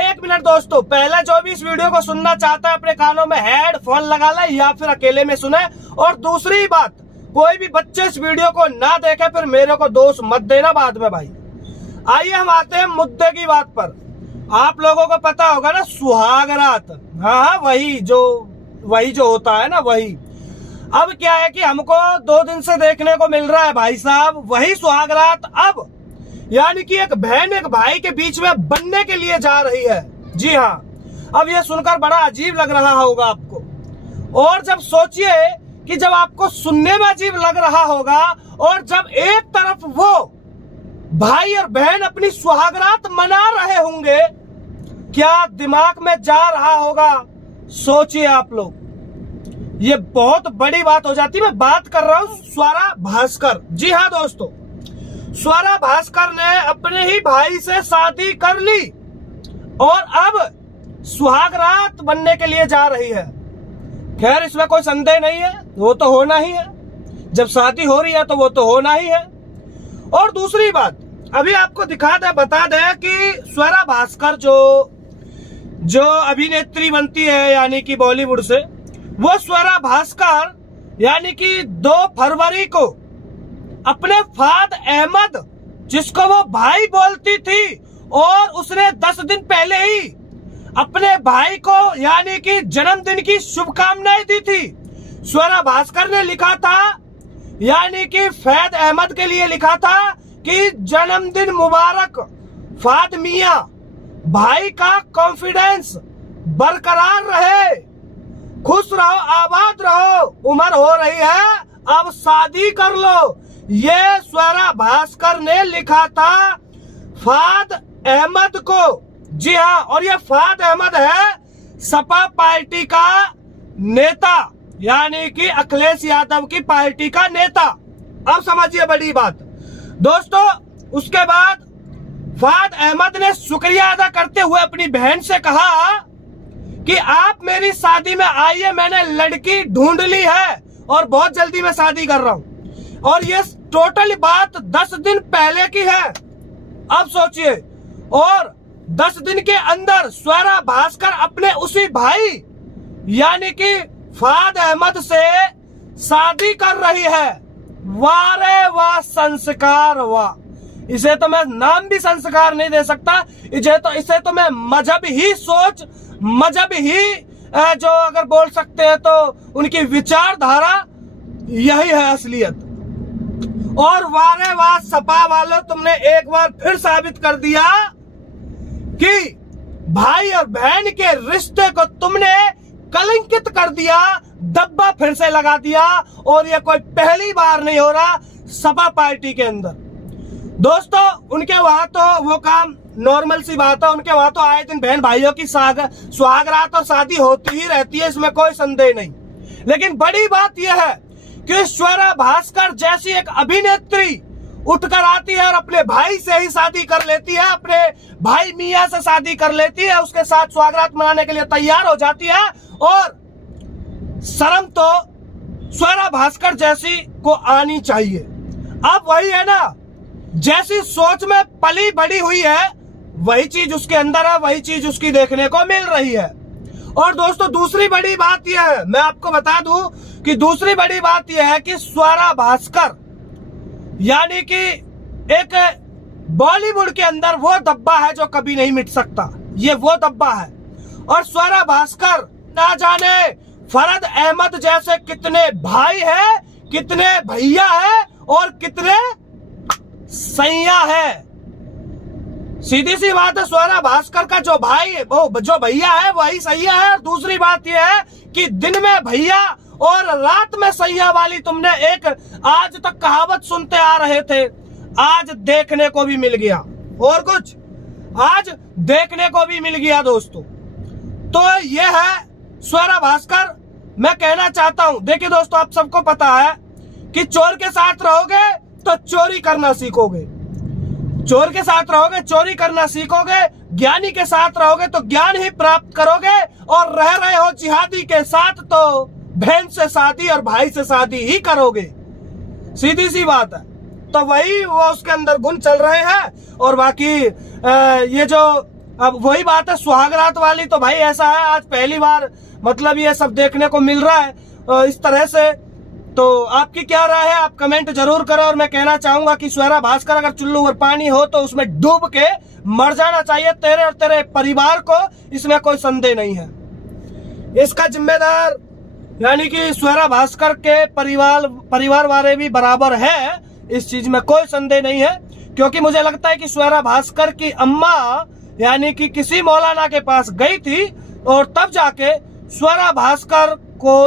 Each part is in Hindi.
एक मिनट दोस्तों, पहले जो भी इस वीडियो को सुनना चाहता है अपने कानों में हेडफोन लगा ले या फिर अकेले में सुने। और दूसरी बात, कोई भी बच्चे इस वीडियो को ना देखे फिर मेरे को दोष मत देना बाद में भाई। आइए हम आते हैं मुद्दे की बात पर। आप लोगों को पता होगा ना सुहाग रात, हाँ वही जो होता है ना वही। अब क्या है कि हमको 2 दिन से देखने को मिल रहा है भाई साहब, वही सुहाग रात अब यानी कि एक बहन एक भाई के बीच में बनने के लिए जा रही है। जी हाँ, अब ये सुनकर बड़ा अजीब लग रहा होगा आपको। और जब सोचिए कि जब आपको सुनने में अजीब लग रहा होगा और जब एक तरफ वो भाई और बहन अपनी सुहागरात मना रहे होंगे, क्या दिमाग में जा रहा होगा सोचिए आप लोग। ये बहुत बड़ी बात हो जाती है। मैं बात कर रहा हूं स्वरा भास्कर। जी हाँ दोस्तों, स्वरा भास्कर ने अपने ही भाई से शादी कर ली और अब सुहागरात बनने के लिए जा रही है। खैर इसमें कोई संदेह नहीं है, वो तो होना ही है। जब शादी हो रही है तो वो तो होना ही है। और दूसरी बात, अभी आपको बता दे कि स्वरा भास्कर जो अभिनेत्री बनती है यानी कि बॉलीवुड से, वो स्वरा भास्कर यानी कि 2 फरवरी को अपने फाद अहमद, जिसको वो भाई बोलती थी, और उसने 10 दिन पहले ही अपने भाई को यानी कि जन्मदिन की शुभकामनाएं दी थी। स्वरा भास्कर ने लिखा था यानी कि फैद अहमद के लिए लिखा था कि जन्मदिन मुबारक फाद मियां, भाई का कॉन्फिडेंस बरकरार रहे, खुश रहो, आबाद रहो, उम्र हो रही है, अब शादी कर लो। ये स्वरा भास्कर ने लिखा था फाद अहमद को। जी हाँ, और ये फाद अहमद है सपा पार्टी का नेता यानी कि अखिलेश यादव की पार्टी का नेता। अब समझिए बड़ी बात दोस्तों। उसके बाद फाद अहमद ने शुक्रिया अदा करते हुए अपनी बहन से कहा कि आप मेरी शादी में आइए, मैंने लड़की ढूंढ ली है और बहुत जल्दी मैं शादी कर रहा हूं। और ये टोटल बात 10 दिन पहले की है। अब सोचिए, और 10 दिन के अंदर स्वरा भास्कर अपने उसी भाई यानी कि फाद अहमद से शादी कर रही है। वाह रे वाह, संस्कार वाह। इसे तो मैं नाम भी संस्कार नहीं दे सकता, इसे तो मैं मजहब ही सोच, मजहब ही जो अगर बोल सकते हैं तो उनकी विचारधारा यही है असलियत। और वाह रे वाह सपा वालों, तुमने एक बार फिर साबित कर दिया कि भाई और बहन के रिश्ते को तुमने कलंकित कर दिया, डब्बा फिर से लगा दिया। और ये कोई पहली बार नहीं हो रहा सपा पार्टी के अंदर दोस्तों। उनके वहां तो वो काम नॉर्मल सी बात है, उनके वहां तो आए दिन बहन भाइयों की सुहागरात और शादी होती ही रहती है, इसमें कोई संदेह नहीं। लेकिन बड़ी बात यह है कि स्वरा भास्कर जैसी एक अभिनेत्री उठकर आती है और अपने भाई से ही शादी कर लेती है, अपने भाई मियां से शादी कर लेती है, उसके साथ सुहागरात मनाने के लिए तैयार हो जाती है। और शर्म तो स्वरा भास्कर जैसी को आनी चाहिए। अब वही है ना, जैसी सोच में पली बड़ी हुई है वही चीज उसके अंदर है, वही चीज उसकी देखने को मिल रही है। और दोस्तों दूसरी बड़ी बात यह है, मैं आपको बता दूं कि दूसरी बड़ी बात यह है कि स्वरा भास्कर यानी कि एक बॉलीवुड के अंदर वो दब्बा है जो कभी नहीं मिट सकता। ये वो दब्बा है। और स्वरा भास्कर ना जाने फरद अहमद जैसे कितने भाई है, कितने भैया है और कितने सैया है। सीधी सी बात है, स्वरा भास्कर का जो भाई वो जो भैया है वही सैया है। और दूसरी बात यह है कि दिन में भैया और रात में सैया वाली तुमने एक आज तक कहावत सुनते आ रहे थे, आज देखने को भी मिल गया। और कुछ आज देखने को भी मिल गया दोस्तों। तो ये है स्वरा भास्कर। मैं कहना चाहता हूं, देखिए दोस्तों, आप सबको पता है कि चोर के साथ रहोगे तो चोरी करना सीखोगे, चोर के साथ रहोगे चोरी करना सीखोगे, ज्ञानी के साथ रहोगे तो ज्ञान ही प्राप्त करोगे। और रह रहे हो जिहादी के साथ तो बहन से शादी और भाई से शादी ही करोगे। सीधी सी बात है। तो वही वो उसके अंदर गुण चल रहे हैं। और बाकी ये जो अब वही बात है सुहागरात वाली, तो भाई ऐसा है आज पहली बार मतलब ये सब देखने को मिल रहा है इस तरह से। तो आपकी क्या राय है, आप कमेंट जरूर करें। और मैं कहना चाहूंगा कि स्वरा भास्कर अगर चुल्लू और पानी हो तो उसमें डूब के मर जाना चाहिए, तेरे और तेरे परिवार को, इसमें कोई संदेह नहीं है। इसका जिम्मेदार यानी कि स्वरा भास्कर के परिवार वाले भी बराबर है, इस चीज में कोई संदेह नहीं है। क्योंकि मुझे लगता है कि स्वरा भास्कर की अम्मा यानी कि किसी मौलाना के पास गई थी और तब जाके स्वरा भास्कर को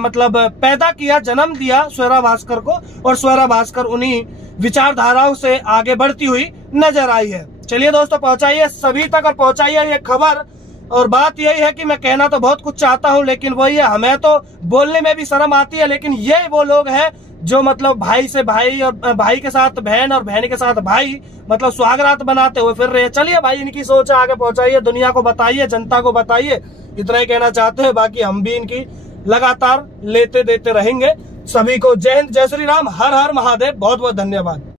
मतलब पैदा किया, जन्म दिया स्वरा भास्कर को, और स्वरा भास्कर उन्हीं विचारधाराओं से आगे बढ़ती हुई नजर आई है। चलिए दोस्तों, पहुंचाइए सभी तक और पहुंचाइए ये खबर। और बात यही है कि मैं कहना तो बहुत कुछ चाहता हूं, लेकिन वही है, हमें तो बोलने में भी शर्म आती है। लेकिन ये वो लोग हैं जो मतलब भाई से भाई और भाई के साथ बहन और बहन के साथ भाई मतलब सुहागरात बनाते हुए फिर रहे। चलिए भाई, इनकी सोच आगे पहुंचाइए, दुनिया को बताइए, जनता को बताइए, इतना ही कहना चाहते हैं। बाकी हम भी इनकी लगातार लेते देते रहेंगे। सभी को जय हिंद, जय श्री राम, हर हर महादेव, बहुत बहुत धन्यवाद।